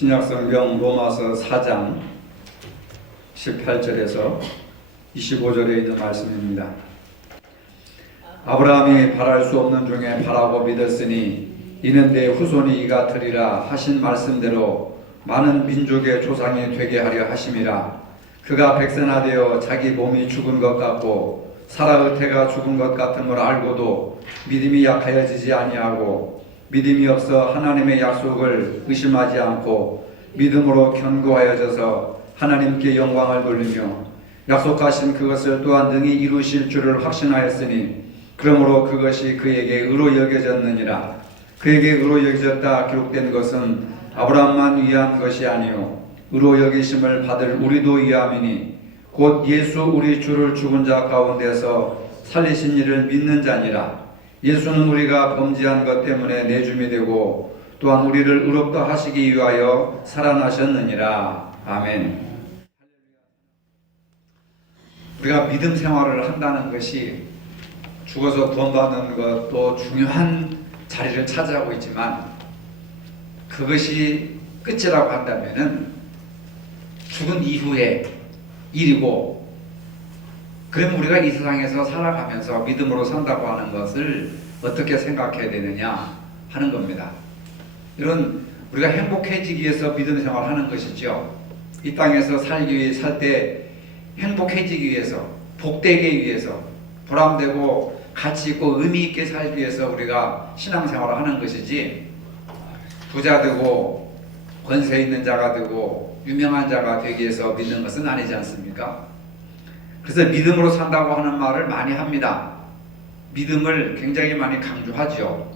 신약성경 로마서 4장 18절에서 25절에 있는 말씀입니다. 아브라함이 바랄 수 없는 중에 바라고 믿었으니 이는 내 후손이 이가 되리라 하신 말씀대로 많은 민족의 조상이 되게 하려 하심이라. 그가 백선하되어 자기 몸이 죽은 것 같고 사라의 태가 죽은 것 같음을 알고도 믿음이 약하여지지 아니하고 믿음이 없어 하나님의 약속을 의심하지 않고 믿음으로 견고하여져서 하나님께 영광을 돌리며 약속하신 그것을 또한 능히 이루실 줄을 확신하였으니 그러므로 그것이 그에게 의로 여겨졌느니라. 그에게 의로 여겨졌다 기록된 것은 아브라함만 위한 것이 아니요 의로 여기심을 받을 우리도 위함이니 곧 예수 우리 주를 죽은 자 가운데서 살리신 이를 믿는 자니라. 예수는 우리가 범죄한 것 때문에 내줌이 되고 또한 우리를 의롭다 하시기 위하여 살아나셨느니라. 아멘. 우리가 믿음 생활을 한다는 것이 죽어서 구원받는 것도 중요한 자리를 차지하고 있지만 그것이 끝이라고 한다면은 죽은 이후의 일이고, 그럼 우리가 이 세상에서 살아가면서 믿음으로 산다고 하는 것을 어떻게 생각해야 되느냐 하는 겁니다. 이런 우리가 행복해지기 위해서 믿음 생활하는 것이죠. 이 땅에서 살 때 행복해지기 위해서, 복되기 위해서, 보람되고 가치 있고 의미 있게 살기 위해서 우리가 신앙생활을 하는 것이지, 부자 되고 권세 있는 자가 되고 유명한 자가 되기 위해서 믿는 것은 아니지 않습니까? 그래서 믿음으로 산다고 하는 말을 많이 합니다. 믿음을 굉장히 많이 강조하죠.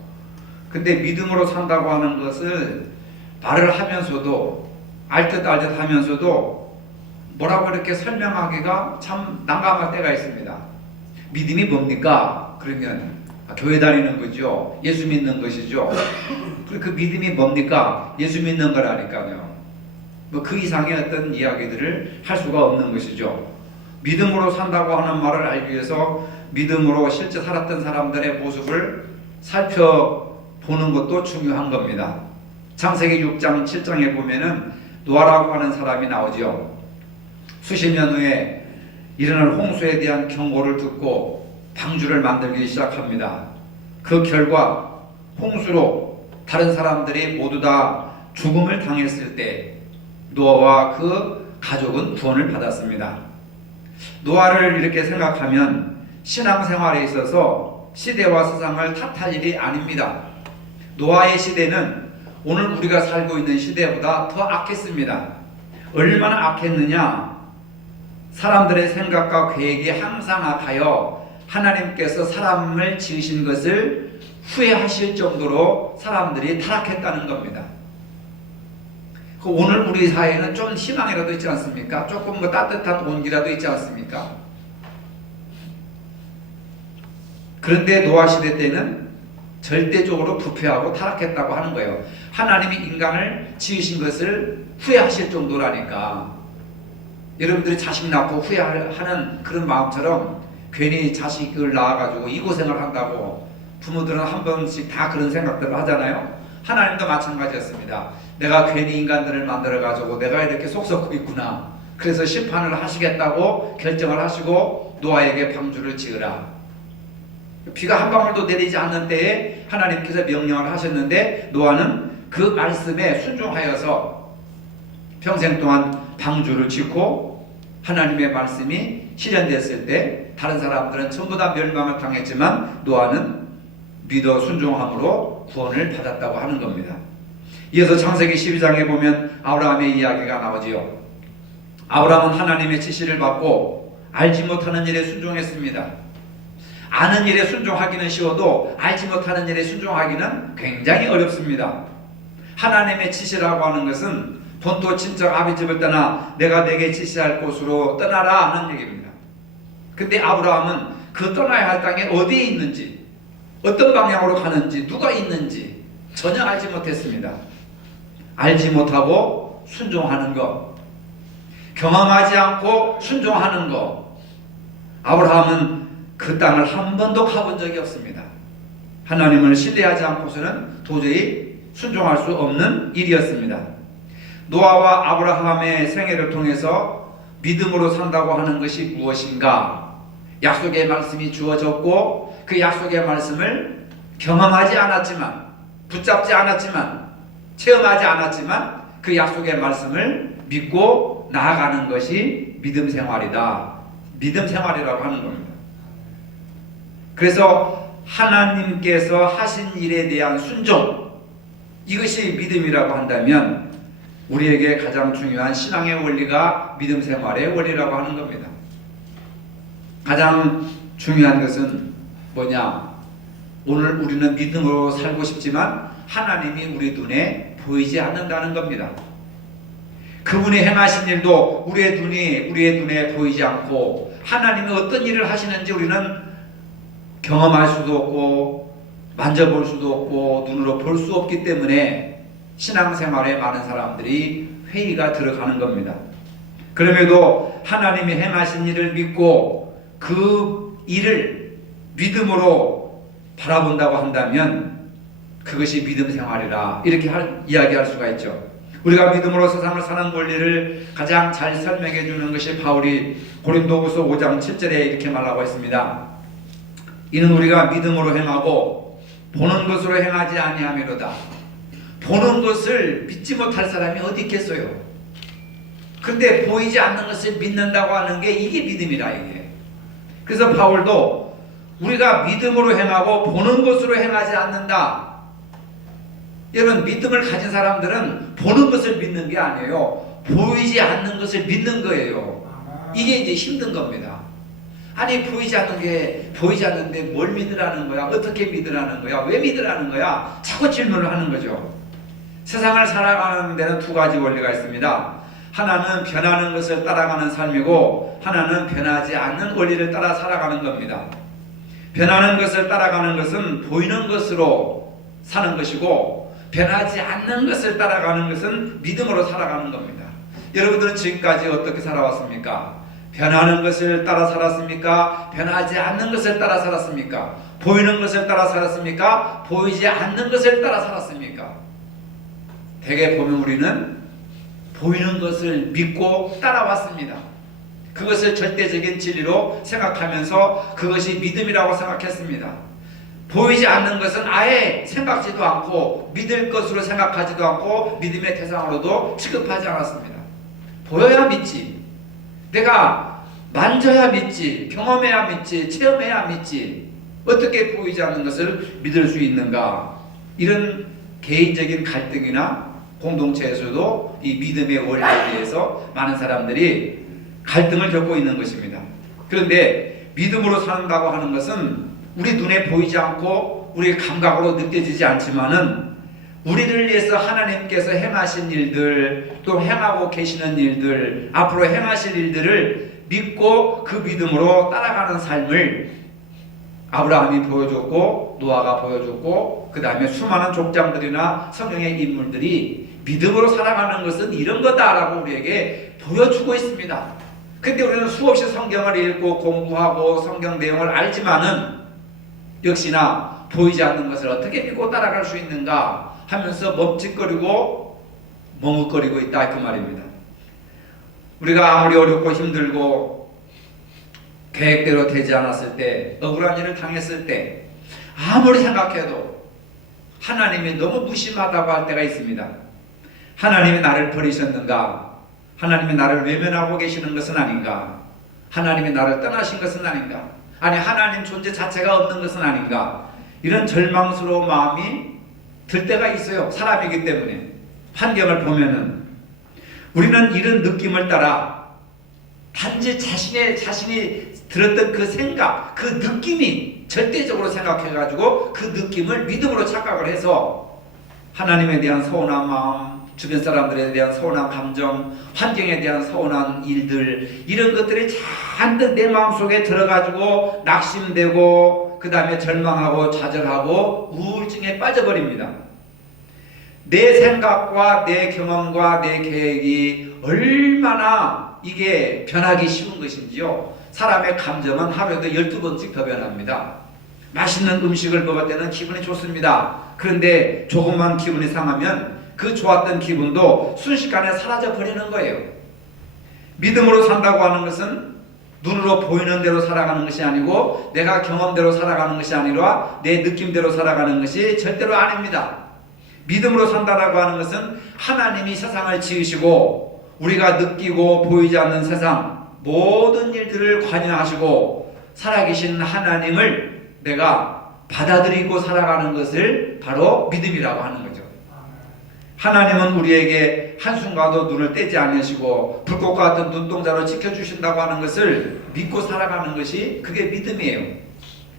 근데 믿음으로 산다고 하는 것을 말을 하면서도 알듯 하면서도 뭐라고 이렇게 설명하기가 참 난감할 때가 있습니다. 믿음이 뭡니까? 그러면 교회 다니는 거죠. 예수 믿는 것이죠. 그 믿음이 뭡니까? 예수 믿는 거라니까요. 뭐 그 이상의 어떤 이야기들을 할 수가 없는 것이죠. 믿음으로 산다고 하는 말을 알기 위해서 믿음으로 실제 살았던 사람들의 모습을 살펴보는 것도 중요한 겁니다. 창세기 6장 7장에 보면은 노아라고 하는 사람이 나오죠. 수십 년 후에 일어날 홍수에 대한 경고를 듣고 방주를 만들기 시작합니다. 그 결과 홍수로 다른 사람들이 모두 다 죽음을 당했을 때 노아와 그 가족은 구원을 받았습니다. 노아를 이렇게 생각하면 신앙생활에 있어서 시대와 세상을 탓할 일이 아닙니다. 노아의 시대는 오늘 우리가 살고 있는 시대보다 더 악했습니다. 얼마나 악했느냐? 사람들의 생각과 계획이 항상 악하여 하나님께서 사람을 지으신 것을 후회하실 정도로 사람들이 타락했다는 겁니다. 오늘 우리 사회에는 좀 희망이라도 있지 않습니까? 조금 뭐 따뜻한 온기라도 있지 않습니까? 그런데 노아 시대 때는 절대적으로 부패하고 타락했다고 하는 거예요. 하나님이 인간을 지으신 것을 후회하실 정도라니까. 여러분들이 자식 낳고 후회하는 그런 마음처럼 괜히 자식을 낳아가지고 이 고생을 한다고 부모들은 한 번씩 다 그런 생각들을 하잖아요. 하나님도 마찬가지였습니다. 내가 괜히 인간들을 만들어가지고 내가 이렇게 속 썩고 있구나. 그래서 심판을 하시겠다고 결정을 하시고 노아에게 방주를 지으라. 비가 한 방울도 내리지 않는 때에 하나님께서 명령을 하셨는데 노아는 그 말씀에 순종하여서 평생 동안 방주를 짓고 하나님의 말씀이 실현됐을 때 다른 사람들은 전부 다 멸망을 당했지만 노아는 믿어 순종함으로 구원을 받았다고 하는 겁니다. 이어서 창세기 12장에 보면 아브라함의 이야기가 나오지요. 아브라함은 하나님의 지시를 받고 알지 못하는 일에 순종했습니다. 아는 일에 순종하기는 쉬워도 알지 못하는 일에 순종하기는 굉장히 어렵습니다. 하나님의 지시라고 하는 것은 본토 친척 아비 집을 떠나 내가 내게 지시할 곳으로 떠나라 하는 얘기입니다. 근데 아브라함은 그 떠나야 할 땅에 어디에 있는지, 어떤 방향으로 가는지, 누가 있는지 전혀 알지 못했습니다. 알지 못하고 순종하는 것, 경험하지 않고 순종하는 것. 아브라함은 그 땅을 한 번도 가본 적이 없습니다. 하나님을 신뢰하지 않고서는 도저히 순종할 수 없는 일이었습니다. 노아와 아브라함의 생애를 통해서 믿음으로 산다고 하는 것이 무엇인가? 약속의 말씀이 주어졌고 그 약속의 말씀을 경험하지 않았지만, 붙잡지 않았지만, 체험하지 않았지만 그 약속의 말씀을 믿고 나아가는 것이 믿음 생활이다. 믿음 생활이라고 하는 겁니다. 그래서 하나님께서 하신 일에 대한 순종, 이것이 믿음이라고 한다면 우리에게 가장 중요한 신앙의 원리가 믿음 생활의 원리라고 하는 겁니다. 가장 중요한 것은 뭐냐? 오늘 우리는 믿음으로 살고 싶지만 하나님이 우리 눈에 보이지 않는다는 겁니다. 그분이 행하신 일도 우리의 눈에 보이지 않고 하나님이 어떤 일을 하시는지 우리는 경험할 수도 없고 만져볼 수도 없고 눈으로 볼 수 없기 때문에 신앙생활에 많은 사람들이 회의가 들어가는 겁니다. 그럼에도 하나님이 행하신 일을 믿고 그 일을 믿음으로 바라본다고 한다면 그것이 믿음 생활이라 이렇게 이야기할 수가 있죠. 우리가 믿음으로 세상을 사는 원리를 가장 잘 설명해 주는 것이 바울이 고린도후서 5장 7절에 이렇게 말하고 있습니다. 이는 우리가 믿음으로 행하고 보는 것으로 행하지 아니하미로다. 보는 것을 믿지 못할 사람이 어디 있겠어요? 근데 보이지 않는 것을 믿는다고 하는 게 이게 믿음이라 이게. 그래서 바울도 우리가 믿음으로 행하고 보는 것으로 행하지 않는다. 여러분, 믿음을 가진 사람들은 보는 것을 믿는 게 아니에요. 보이지 않는 것을 믿는 거예요. 이게 이제 힘든 겁니다. 아니, 보이지 않는데 뭘 믿으라는 거야? 어떻게 믿으라는 거야? 왜 믿으라는 거야? 자꾸 질문을 하는 거죠. 세상을 살아가는 데는 두 가지 원리가 있습니다. 하나는 변하는 것을 따라가는 삶이고 하나는 변하지 않는 원리를 따라 살아가는 겁니다. 변하는 것을 따라가는 것은 보이는 것으로 사는 것이고 변하지 않는 것을 따라가는 것은 믿음으로 살아가는 겁니다. 여러분들은 지금까지 어떻게 살아왔습니까? 변하는 것을 따라 살았습니까? 변하지 않는 것을 따라 살았습니까? 보이는 것을 따라 살았습니까? 보이지 않는 것을 따라 살았습니까? 대개 보면 우리는 보이는 것을 믿고 따라왔습니다. 그것을 절대적인 진리로 생각하면서 그것이 믿음이라고 생각했습니다. 보이지 않는 것은 아예 생각지도 않고 믿을 것으로 생각하지도 않고 믿음의 대상으로도 취급하지 않았습니다. 보여야 믿지. 내가 만져야 믿지. 경험해야 믿지. 체험해야 믿지. 어떻게 보이지 않는 것을 믿을 수 있는가? 이런 개인적인 갈등이나 공동체에서도 이 믿음의 원리에 대해서 많은 사람들이 갈등을 겪고 있는 것입니다. 그런데 믿음으로 산다고 하는 것은 우리 눈에 보이지 않고 우리의 감각으로 느껴지지 않지만은 우리를 위해서 하나님께서 행하신 일들, 또 행하고 계시는 일들, 앞으로 행하실 일들을 믿고 그 믿음으로 따라가는 삶을 아브라함이 보여줬고 노아가 보여줬고 그 다음에 수많은 족장들이나 성경의 인물들이 믿음으로 살아가는 것은 이런 거다라고 우리에게 보여주고 있습니다. 근데 우리는 수없이 성경을 읽고 공부하고 성경 내용을 알지만은 역시나 보이지 않는 것을 어떻게 믿고 따라갈 수 있는가 하면서 멈칫거리고 머뭇거리고 있다 그 말입니다. 우리가 아무리 어렵고 힘들고 계획대로 되지 않았을 때, 억울한 일을 당했을 때 아무리 생각해도 하나님이 너무 무심하다고 할 때가 있습니다. 하나님이 나를 버리셨는가? 하나님이 나를 외면하고 계시는 것은 아닌가? 하나님이 나를 떠나신 것은 아닌가? 아니, 하나님 존재 자체가 없는 것은 아닌가? 이런 절망스러운 마음이 들 때가 있어요. 사람이기 때문에. 환경을 보면은 우리는 이런 느낌을 따라 단지 자신이 들었던 그 생각, 그 느낌이 절대적으로 생각해가지고 그 느낌을 믿음으로 착각을 해서 하나님에 대한 서운한 마음, 주변 사람들에 대한 서운한 감정, 환경에 대한 서운한 일들, 이런 것들이 잔뜩 내 마음속에 들어가지고 낙심되고 그 다음에 절망하고 좌절하고 우울증에 빠져버립니다. 내 생각과 내 경험과 내 계획이 얼마나 이게 변하기 쉬운 것인지요. 사람의 감정은 하루에도 12번씩 더 변합니다. 맛있는 음식을 먹을 때는 기분이 좋습니다. 그런데 조금만 기분이 상하면 그 좋았던 기분도 순식간에 사라져 버리는 거예요. 믿음으로 산다고 하는 것은 눈으로 보이는 대로 살아가는 것이 아니고 내가 경험대로 살아가는 것이 아니라 내 느낌대로 살아가는 것이 절대로 아닙니다. 믿음으로 산다라고 하는 것은 하나님이 세상을 지으시고 우리가 느끼고 보이지 않는 세상 모든 일들을 관여하시고 살아계신 하나님을 내가 받아들이고 살아가는 것을 바로 믿음이라고 하는 거죠. 하나님은 우리에게 한순간도 눈을 떼지 않으시고 불꽃 같은 눈동자로 지켜주신다고 하는 것을 믿고 살아가는 것이 그게 믿음이에요.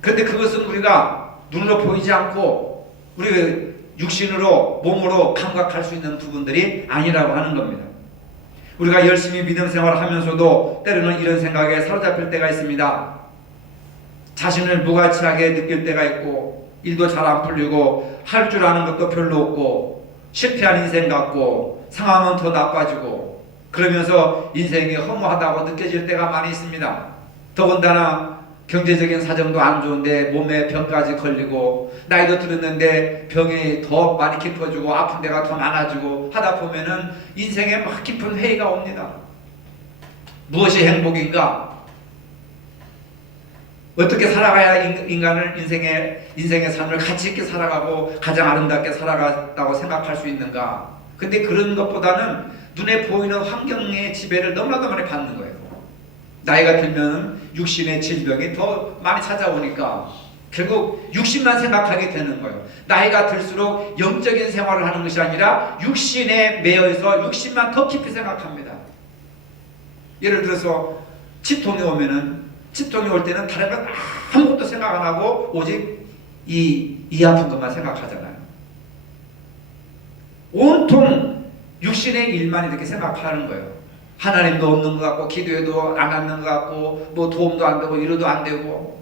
그런데 그것은 우리가 눈으로 보이지 않고 우리 육신으로 몸으로 감각할 수 있는 부분들이 아니라고 하는 겁니다. 우리가 열심히 믿음 생활을 하면서도 때로는 이런 생각에 사로잡힐 때가 있습니다. 자신을 무가치하게 느낄 때가 있고 일도 잘 안 풀리고 할 줄 아는 것도 별로 없고 실패한 인생 같고 상황은 더 나빠지고 그러면서 인생이 허무하다고 느껴질 때가 많이 있습니다. 더군다나 경제적인 사정도 안 좋은데 몸에 병까지 걸리고 나이도 들었는데 병이 더 많이 깊어지고 아픈 데가 더 많아지고 하다 보면은 인생에 막 깊은 회의가 옵니다. 무엇이 행복인가? 어떻게 살아가야 인간을 인생의 삶을 가치 있게 살아가고 가장 아름답게 살아갔다고 생각할 수 있는가? 근데 그런 것보다는 눈에 보이는 환경의 지배를 너무나도 많이 받는 거예요. 나이가 들면 육신의 질병이 더 많이 찾아오니까 결국 육신만 생각하게 되는 거예요. 나이가 들수록 영적인 생활을 하는 것이 아니라 육신에 매여서 육신만 더 깊이 생각합니다. 예를 들어서 치통이 오면은 치통이 올 때는 다른 건 아무것도 생각 안 하고 오직 이 아픈 것만 생각하잖아요. 온통 육신의 일만 이렇게 생각하는 거예요. 하나님도 없는 것 같고 기도해도 안 하는 것 같고 뭐 도움도 안 되고 이러도 안 되고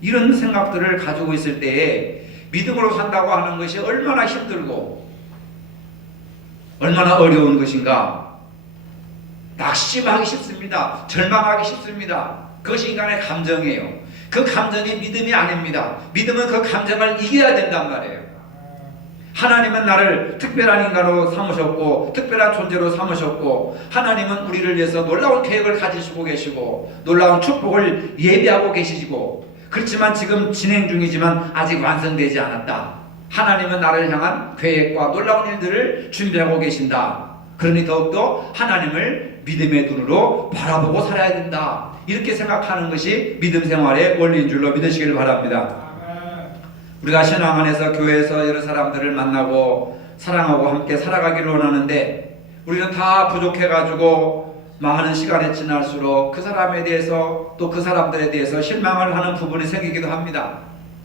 이런 생각들을 가지고 있을 때에 믿음으로 산다고 하는 것이 얼마나 힘들고 얼마나 어려운 것인가. 낙심하기 쉽습니다. 절망하기 쉽습니다. 그것이 인간의 감정이에요. 그 감정이 믿음이 아닙니다. 믿음은 그 감정을 이겨야 된단 말이에요. 하나님은 나를 특별한 인간으로 삼으셨고 특별한 존재로 삼으셨고 하나님은 우리를 위해서 놀라운 계획을 가지시고 계시고 놀라운 축복을 예비하고 계시고 그렇지만 지금 진행 중이지만 아직 완성되지 않았다. 하나님은 나를 향한 계획과 놀라운 일들을 준비하고 계신다. 그러니 더욱더 하나님을 믿음의 눈으로 바라보고 살아야 된다. 이렇게 생각하는 것이 믿음 생활의 원리인 줄로 믿으시길 바랍니다. 우리가 신앙 안에서 교회에서 여러 사람들을 만나고 사랑하고 함께 살아가기를 원하는데 우리는 다 부족해가지고 많은 시간이 지날수록 그 사람에 대해서 또 그 사람들에 대해서 실망을 하는 부분이 생기기도 합니다.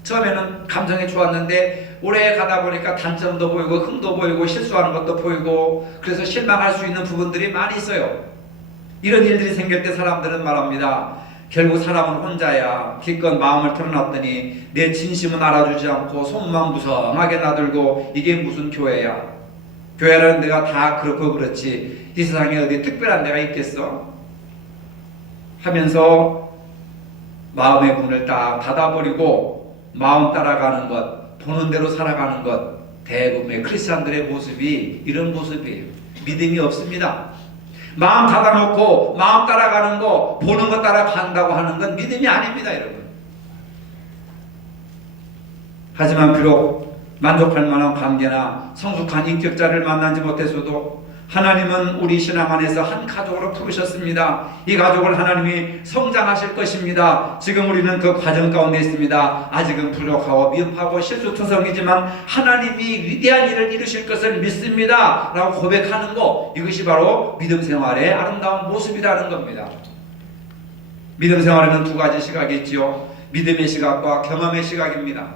처음에는 감정이 좋았는데 오래 가다 보니까 단점도 보이고 흠도 보이고 실수하는 것도 보이고 그래서 실망할 수 있는 부분들이 많이 있어요. 이런 일들이 생길 때 사람들은 말합니다. 결국 사람은 혼자야. 기껏 마음을 털어놨더니 내 진심은 알아주지 않고 속만 무성하게 나들고 이게 무슨 교회야. 교회라는 데가 다 그렇고 그렇지 이 세상에 어디 특별한 데가 있겠어? 하면서 마음의 문을 딱 닫아버리고 마음 따라가는 것, 보는 대로 살아가는 것 대부분의 크리스찬들의 모습이 이런 모습이에요. 믿음이 없습니다. 마음 닫아놓고 마음 따라가는 거 보는 거 따라간다고 하는 건 믿음이 아닙니다 여러분. 하지만 비록 만족할 만한 관계나 성숙한 인격자를 만나지 못했어도 하나님은 우리 신앙 안에서 한 가족으로 부르셨습니다. 이 가족을 하나님이 성장하실 것입니다. 지금 우리는 그 과정 가운데 있습니다. 아직은 부족하고 미흡하고 실수투성이지만 하나님이 위대한 일을 이루실 것을 믿습니다 라고 고백하는 것, 이것이 바로 믿음 생활의 아름다운 모습이라는 겁니다. 믿음 생활에는 두 가지 시각이 있지요. 믿음의 시각과 경험의 시각입니다.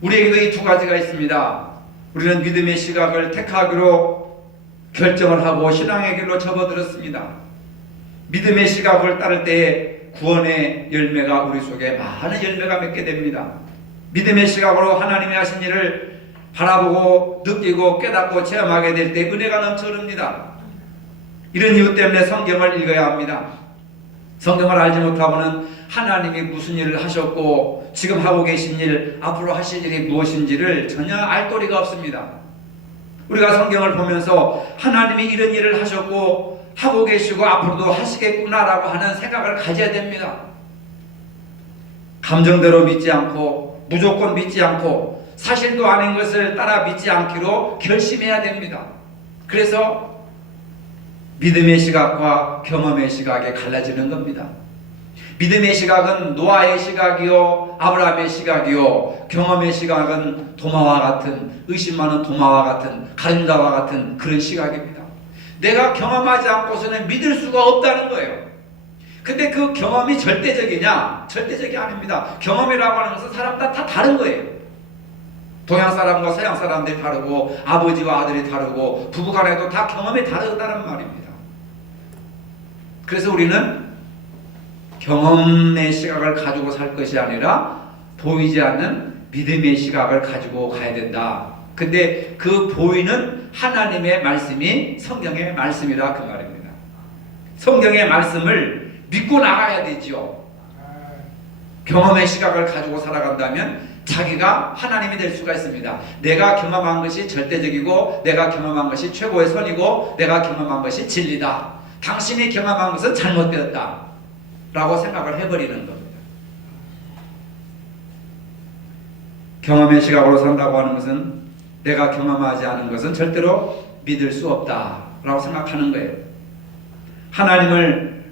우리에게도 이 두 가지가 있습니다. 우리는 믿음의 시각을 택하기로 결정을 하고 신앙의 길로 접어들었습니다. 믿음의 시각을 따를 때에 구원의 열매가 우리 속에 많은 열매가 맺게 됩니다. 믿음의 시각으로 하나님이 하신 일을 바라보고 느끼고 깨닫고 체험하게 될 때 은혜가 넘쳐 흐릅니다. 이런 이유 때문에 성경을 읽어야 합니다. 성경을 알지 못하고는 하나님이 무슨 일을 하셨고 지금 하고 계신 일, 앞으로 하실 일이 무엇인지를 전혀 알 도리가 없습니다. 우리가 성경을 보면서 하나님이 이런 일을 하셨고 하고 계시고 앞으로도 하시겠구나라고 하는 생각을 가져야 됩니다. 감정대로 믿지 않고 무조건 믿지 않고 사실도 아닌 것을 따라 믿지 않기로 결심해야 됩니다. 그래서 믿음의 시각과 경험의 시각이 갈라지는 겁니다. 믿음의 시각은 노아의 시각이요 아브라함의 시각이요 경험의 시각은 도마와 같은 의심 많은 도마와 같은 가룟자와 같은 그런 시각입니다. 내가 경험하지 않고서는 믿을 수가 없다는 거예요. 근데 그 경험이 절대적이냐? 절대적이 아닙니다. 경험이라고 하는 것은 사람마다 다 다른 거예요. 동양 사람과 서양 사람들이 다르고 아버지와 아들이 다르고 부부간에도 다 경험이 다르다는 말입니다. 그래서 우리는 경험의 시각을 가지고 살 것이 아니라 보이지 않는 믿음의 시각을 가지고 가야 된다. 근데 그 보이는 하나님의 말씀이 성경의 말씀이라 그 말입니다. 성경의 말씀을 믿고 나가야 되지요. 경험의 시각을 가지고 살아간다면 자기가 하나님이 될 수가 있습니다. 내가 경험한 것이 절대적이고 내가 경험한 것이 최고의 선이고 내가 경험한 것이 진리다. 당신이 경험한 것은 잘못되었다 라고 생각을 해버리는 겁니다. 경험의 시각으로 산다고 하는 것은 내가 경험하지 않은 것은 절대로 믿을 수 없다 라고 생각하는 거예요. 하나님을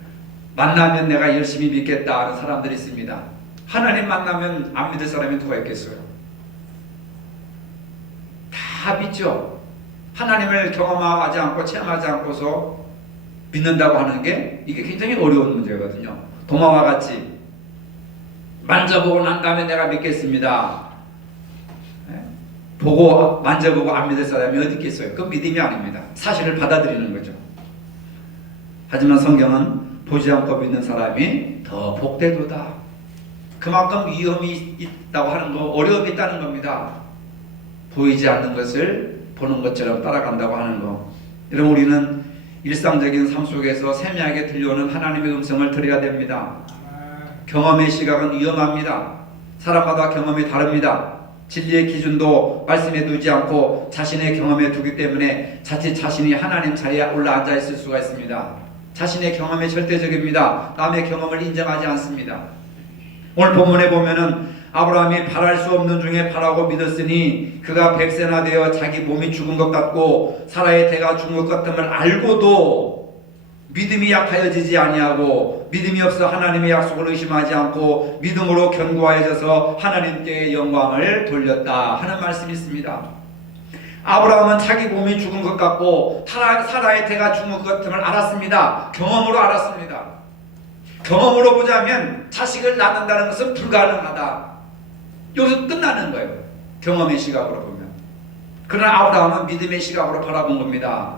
만나면 내가 열심히 믿겠다 하는 사람들이 있습니다. 하나님 만나면 안 믿을 사람이 누가 있겠어요? 다 믿죠. 하나님을 경험하지 않고 체험하지 않고서 믿는다고 하는 게 이게 굉장히 어려운 문제거든요. 도마와 같이 만져보고 난 다음에 내가 믿겠습니다. 보고 만져보고 안 믿을 사람이 어디 있겠어요? 그건 믿음이 아닙니다. 사실을 받아들이는 거죠. 하지만 성경은 보지 않고 믿는 사람이 더 복되도다. 그만큼 위험이 있다고 하는 거, 어려움이 있다는 겁니다. 보이지 않는 것을 보는 것처럼 따라간다고 하는 거. 여러분, 우리는 일상적인 삶 속에서 세미하게 들려오는 하나님의 음성을 들어야 됩니다. 경험의 시각은 위험합니다. 사람마다 경험이 다릅니다. 진리의 기준도 말씀에 두지 않고 자신의 경험에 두기 때문에 자칫 자신이 하나님 자리에 올라앉아 있을 수가 있습니다. 자신의 경험이 절대적입니다. 남의 경험을 인정하지 않습니다. 오늘 본문에 보면은 아브라함이 바랄 수 없는 중에 바라고 믿었으니 그가 100세나 되어 자기 몸이 죽은 것 같고 사라의 태가 죽은 것 같음을 알고도 믿음이 약하여지지 아니하고 믿음이 없어 하나님의 약속을 의심하지 않고 믿음으로 견고하여져서 하나님께 영광을 돌렸다 하는 말씀이 있습니다. 아브라함은 자기 몸이 죽은 것 같고 사라의 태가 죽은 것 같음을 알았습니다. 경험으로 알았습니다. 경험으로 보자면 자식을 낳는다는 것은 불가능하다. 여기서 끝나는 거예요. 경험의 시각으로 보면. 그러나 아브라함은 믿음의 시각으로 바라본 겁니다.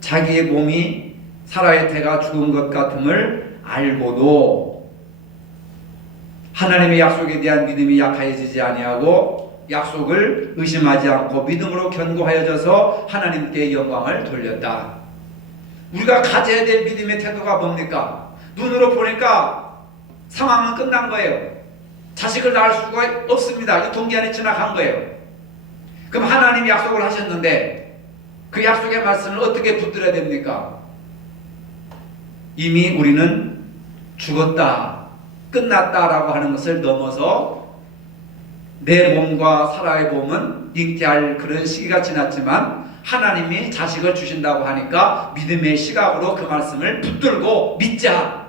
자기의 몸이 사라의 태가 죽은 것 같음을 알고도 하나님의 약속에 대한 믿음이 약해지지 아니하고 약속을 의심하지 않고 믿음으로 견고하여져서 하나님께 영광을 돌렸다. 우리가 가져야 될 믿음의 태도가 뭡니까? 눈으로 보니까 상황은 끝난 거예요. 자식을 낳을 수가 없습니다. 유통기한이 지나간 거예요. 그럼 하나님이 약속을 하셨는데 그 약속의 말씀을 어떻게 붙들어야 됩니까? 이미 우리는 죽었다, 끝났다라고 하는 것을 넘어서 내 몸과 사라의 몸은 잉태할 그런 시기가 지났지만 하나님이 자식을 주신다고 하니까 믿음의 시각으로 그 말씀을 붙들고 믿자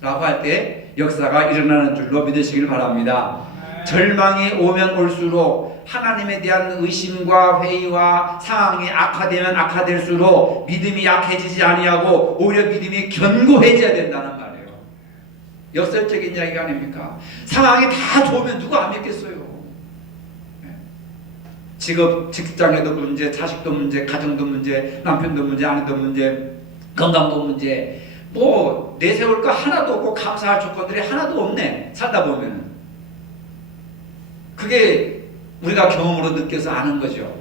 라고 할 때 역사가 일어나는 줄로 믿으시길 바랍니다. 절망이 오면 올수록 하나님에 대한 의심과 회의와 상황이 악화되면 악화될수록 믿음이 약해지지 아니하고 오히려 믿음이 견고해져야 된다는 말이에요. 역설적인 이야기가 아닙니까? 상황이 다 좋으면 누가 안 믿겠어요? 직업, 직장에도 문제, 자식도 문제, 가정도 문제, 남편도 문제, 아내도 문제, 건강도 문제, 뭐 내세울 거 하나도 없고 감사할 조건들이 하나도 없네. 살다 보면 그게 우리가 경험으로 느껴서 아는 거죠.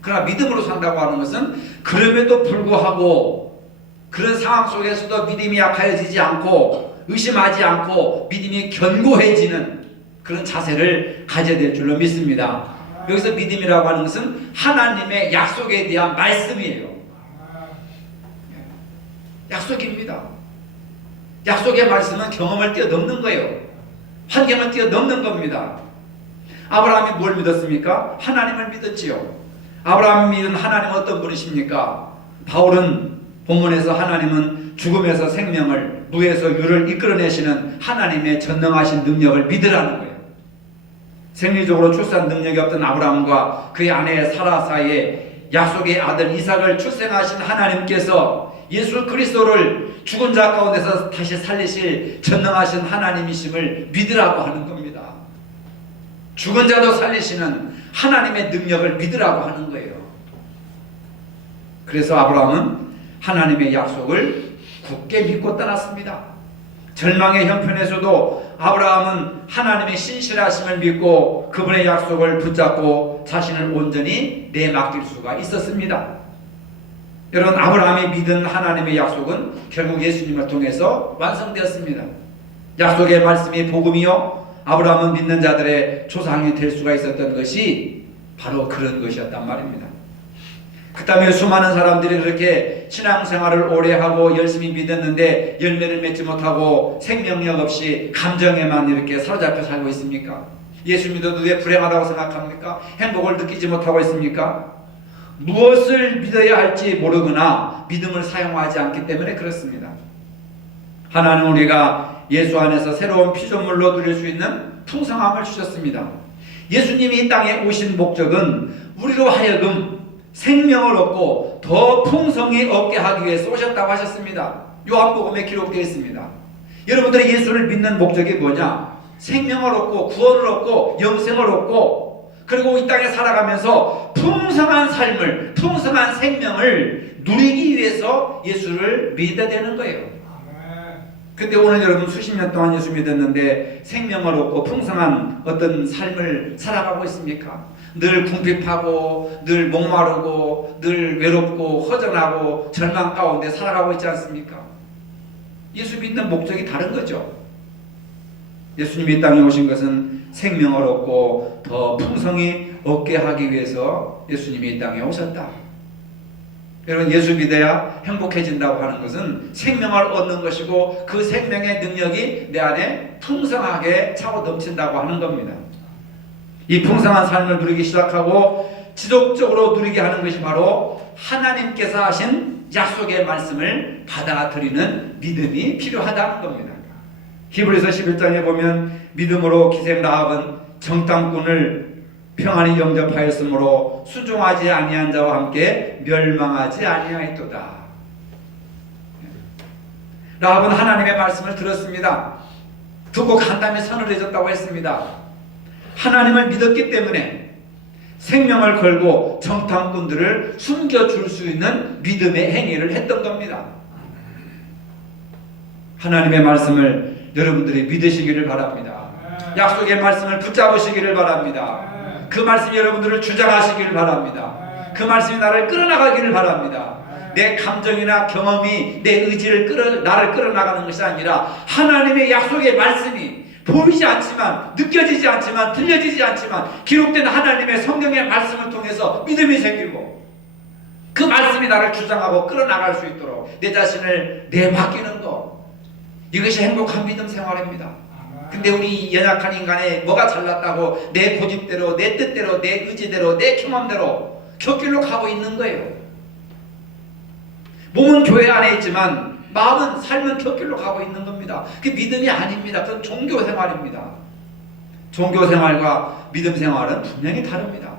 그러나 믿음으로 산다고 하는 것은 그럼에도 불구하고 그런 상황 속에서도 믿음이 약해지지 않고 의심하지 않고 믿음이 견고해지는 그런 자세를 가져야 될 줄로 믿습니다. 여기서 믿음이라고 하는 것은 하나님의 약속에 대한 말씀이에요. 약속입니다. 약속의 말씀은 경험을 뛰어넘는 거예요. 환경을 뛰어넘는 겁니다. 아브라함이 뭘 믿었습니까? 하나님을 믿었지요. 아브라함이 믿은 하나님은 어떤 분이십니까? 바울은 본문에서 하나님은 죽음에서 생명을, 무에서 유를 이끌어내시는 하나님의 전능하신 능력을 믿으라는 거예요. 생리적으로 출산 능력이 없던 아브라함과 그의 아내 사라 사이에 약속의 아들 이삭을 출생하신 하나님께서 예수 그리스도를 죽은 자 가운데서 다시 살리실 전능하신 하나님이심을 믿으라고 하는 겁니다. 죽은 자도 살리시는 하나님의 능력을 믿으라고 하는 거예요. 그래서 아브라함은 하나님의 약속을 굳게 믿고 떠났습니다. 절망의 형편에서도 아브라함은 하나님의 신실하심을 믿고 그분의 약속을 붙잡고 자신을 온전히 내맡길 수가 있었습니다. 여러분, 아브라함이 믿은 하나님의 약속은 결국 예수님을 통해서 완성되었습니다. 약속의 말씀이 복음이요, 아브라함은 믿는 자들의 조상이 될 수가 있었던 것이 바로 그런 것이었단 말입니다. 그 다음에 수많은 사람들이 그렇게 신앙생활을 오래 하고 열심히 믿었는데 열매를 맺지 못하고 생명력 없이 감정에만 이렇게 사로잡혀 살고 있습니까? 예수 믿어도 왜 불행하다고 생각합니까? 행복을 느끼지 못하고 있습니까? 무엇을 믿어야 할지 모르거나 믿음을 사용하지 않기 때문에 그렇습니다. 하나님은 우리가 예수 안에서 새로운 피조물로 누릴 수 있는 풍성함을 주셨습니다. 예수님이 이 땅에 오신 목적은 우리로 하여금 생명을 얻고 더 풍성히 얻게 하기 위해서 오셨다고 하셨습니다. 요한복음에 기록되어 있습니다. 여러분들이 예수를 믿는 목적이 뭐냐? 생명을 얻고 구원을 얻고 영생을 얻고 그리고 이 땅에 살아가면서 풍성한 삶을, 풍성한 생명을 누리기 위해서 예수를 믿어야 되는 거예요. 근데 오늘 여러분 수십 년 동안 예수 믿었는데 생명을 얻고 풍성한 어떤 삶을 살아가고 있습니까? 늘 궁핍하고 늘 목마르고 늘 외롭고 허전하고 절망 가운데 살아가고 있지 않습니까? 예수 믿는 목적이 다른 거죠. 예수님이 이 땅에 오신 것은 생명을 얻고 더 풍성히 얻게 하기 위해서 예수님이 이 땅에 오셨다. 여러분, 예수 믿어야 행복해진다고 하는 것은 생명을 얻는 것이고 그 생명의 능력이 내 안에 풍성하게 차고 넘친다고 하는 겁니다. 이 풍성한 삶을 누리기 시작하고 지속적으로 누리게 하는 것이 바로 하나님께서 하신 약속의 말씀을 받아들이는 믿음이 필요하다는 겁니다. 히브리서 11장에 보면 믿음으로 기생 라합은 정탐꾼을 평안히 영접하였으므로 순종하지 아니한 자와 함께 멸망하지 아니하였도다. 라합은 하나님의 말씀을 들었습니다. 듣고 간담이 서늘해졌다고 했습니다. 하나님을 믿었기 때문에 생명을 걸고 정탐꾼들을 숨겨줄 수 있는 믿음의 행위를 했던 겁니다. 하나님의 말씀을 여러분들이 믿으시기를 바랍니다. 약속의 말씀을 붙잡으시기를 바랍니다. 그 말씀이 여러분들을 주장하시기를 바랍니다. 그 말씀이 나를 끌어나가기를 바랍니다. 내 감정이나 경험이 내 의지를 나를 끌어나가는 것이 아니라 하나님의 약속의 말씀이 보이지 않지만, 느껴지지 않지만, 들려지지 않지만 기록된 하나님의 성경의 말씀을 통해서 믿음이 생기고 그 말씀이 나를 주장하고 끌어나갈 수 있도록 내 자신을 내맡기는 것, 이것이 행복한 믿음 생활입니다. 근데 우리 연약한 인간의 뭐가 잘났다고 내 고집대로, 내 뜻대로, 내 의지대로, 내 경험대로 곁길로 가고 있는 거예요. 몸은 교회 안에 있지만 마음은, 삶은 곁길로 가고 있는 겁니다. 그게 믿음이 아닙니다. 그건 종교 생활입니다. 종교 생활과 믿음 생활은 분명히 다릅니다.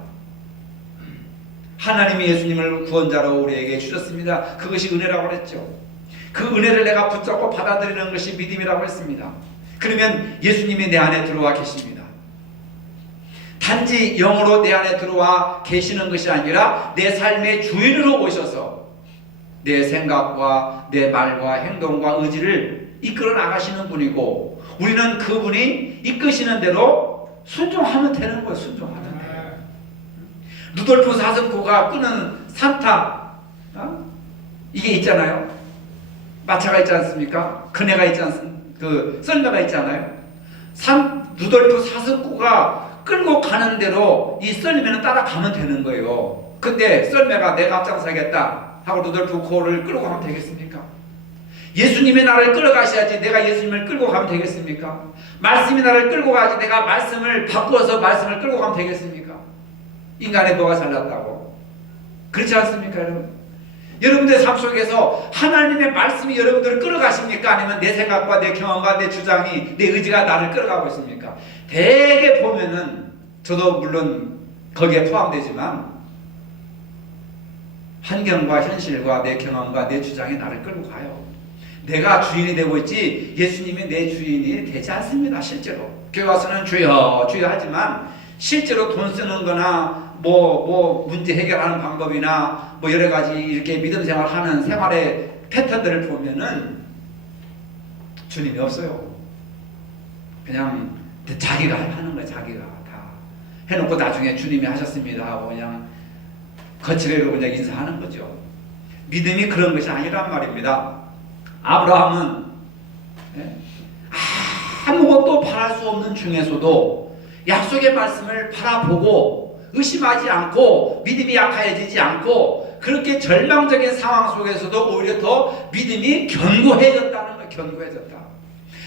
하나님이 예수님을 구원자로 우리에게 주셨습니다. 그것이 은혜라고 그랬죠. 그 은혜를 내가 붙잡고 받아들이는 것이 믿음이라고 했습니다. 그러면 예수님이 내 안에 들어와 계십니다. 단지 영으로 내 안에 들어와 계시는 것이 아니라 내 삶의 주인으로 오셔서 내 생각과 내 말과 행동과 의지를 이끌어 나가시는 분이고 우리는 그분이 이끄시는 대로 순종하면 되는 거예요. 순종하면 돼요. 루돌프 사슴코가 끄는 산타, 이게 있잖아요. 마차가 있지 않습니까? 그네가 있지 않습니까? 그 썰매가 있잖아요. 루돌프 사슴꾼가 끌고 가는 대로 이 썰매는 따라가면 되는 거예요. 근데 썰매가 내가 앞장서겠다 하고 루돌프 코를 끌고 가면 되겠습니까? 예수님이 나를 끌어가셔야지 내가 예수님을 끌고 가면 되겠습니까? 말씀이 나를 끌고 가야지 내가 말씀을 바꾸어서 말씀을 끌고 가면 되겠습니까? 인간의 뭐가 잘났다고? 그렇지 않습니까, 여러분? 여러분들 삶 속에서 하나님의 말씀이 여러분들을 끌어가십니까? 아니면 내 생각과 내 경험과 내 주장이, 내 의지가 나를 끌어가고 있습니까? 대개 보면은, 저도 물론 거기에 포함되지만, 환경과 현실과 내 경험과 내 주장이 나를 끌고 가요. 내가 주인이 되고 있지 예수님이 내 주인이 되지 않습니다. 실제로 교회 와서는 주여 주여 하지만 실제로 돈 쓰는 거나 뭐 문제 해결하는 방법이나 뭐 여러 가지 이렇게 믿음 생활하는 생활의 패턴들을 보면은 주님이 없어요. 그냥 자기가 하는 거야. 자기가 다 해놓고 나중에 주님이 하셨습니다 하고 그냥 거칠게 그냥 인사하는 거죠. 믿음이 그런 것이 아니란 말입니다. 아브라함은 아무것도 바랄 수 없는 중에서도 약속의 말씀을 바라보고 의심하지 않고 믿음이 약해지지 않고 그렇게 절망적인 상황 속에서도 오히려 더 믿음이 견고해졌다는 거예요. 견고해졌다.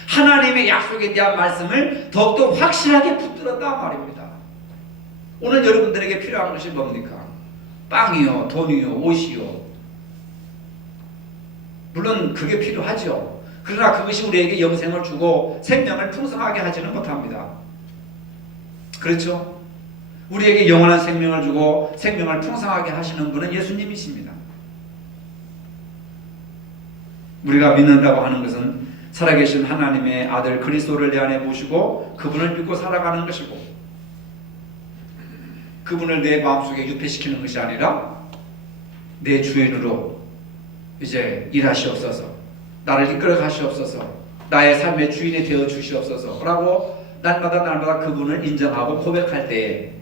하나님의 약속에 대한 말씀을 더욱더 확실하게 붙들었다 말입니다. 오늘 여러분들에게 필요한 것이 뭡니까? 빵이요, 돈이요, 옷이요. 물론 그게 필요하죠. 그러나 그것이 우리에게 영생을 주고 생명을 풍성하게 하지는 못합니다. 그렇죠? 우리에게 영원한 생명을 주고 생명을 풍성하게 하시는 분은 예수님이십니다. 우리가 믿는다고 하는 것은 살아계신 하나님의 아들 그리스도를 내 안에 모시고 그분을 믿고 살아가는 것이고 그분을 내 마음속에 유폐시키는 것이 아니라 내 주인으로 이제 일하시옵소서, 나를 이끌어 가시옵소서, 나의 삶의 주인이 되어 주시옵소서 라고 날마다 그분을 인정하고 고백할 때에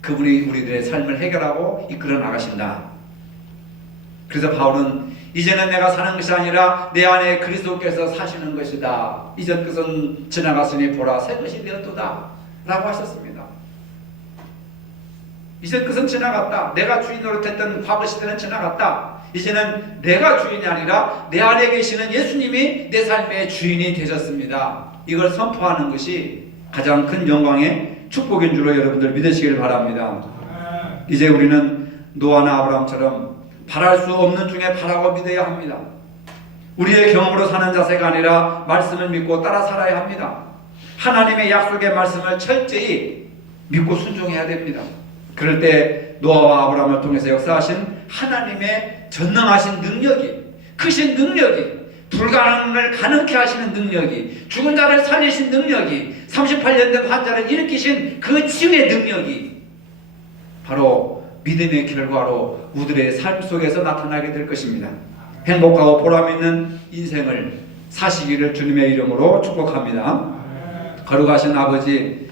그분이 우리들의 삶을 해결하고 이끌어 나가신다. 그래서 바울은 이제는 내가 사는 것이 아니라 내 안에 그리스도께서 사시는 것이다. 이전 것은 지나갔으니 보라 새 것이 되었도다 라고 하셨습니다. 이전 것은 지나갔다. 내가 주인 노릇했던 과거 시대는 지나갔다. 이제는 내가 주인이 아니라 내 안에 계시는 예수님이 내 삶의 주인이 되셨습니다. 이걸 선포하는 것이 가장 큰 영광의 축복인 줄로 여러분들 믿으시길 바랍니다. 이제 우리는 노아나 아브라함처럼 바랄 수 없는 중에 바라고 믿어야 합니다. 우리의 경험으로 사는 자세가 아니라 말씀을 믿고 따라 살아야 합니다. 하나님의 약속의 말씀을 철저히 믿고 순종해야 됩니다. 그럴 때 노아와 아브라함을 통해서 역사하신 하나님의 전능하신 능력이, 크신 능력이, 불가능을 가능케 하시는 능력이, 죽은 자를 살리신 능력이, 38년 된 환자를 일으키신 그 치유의 능력이 바로 믿음의 결과로 우리들의 삶 속에서 나타나게 될 것입니다. 행복하고 보람 있는 인생을 사시기를 주님의 이름으로 축복합니다. 거룩하신 아버지,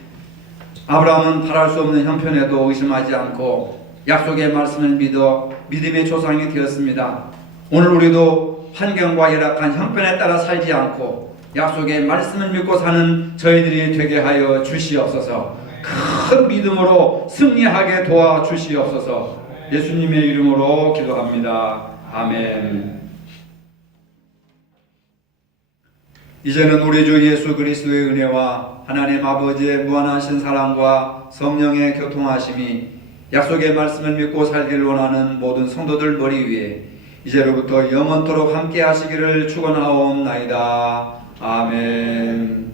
아브라함은 바랄 수 없는 형편에도 의심하지 않고 약속의 말씀을 믿어 믿음의 조상이 되었습니다. 오늘 우리도 환경과 열악한 형편에 따라 살지 않고 약속의 말씀을 믿고 사는 저희들이 되게 하여 주시옵소서. 큰 믿음으로 승리하게 도와주시옵소서. 예수님의 이름으로 기도합니다. 아멘. 이제는 우리 주 예수 그리스도의 은혜와 하나님 아버지의 무한하신 사랑과 성령의 교통하심이 약속의 말씀을 믿고 살기를 원하는 모든 성도들 머리 위에 이제로부터 영원토록 함께 하시기를 축원하옵나이다. 아멘.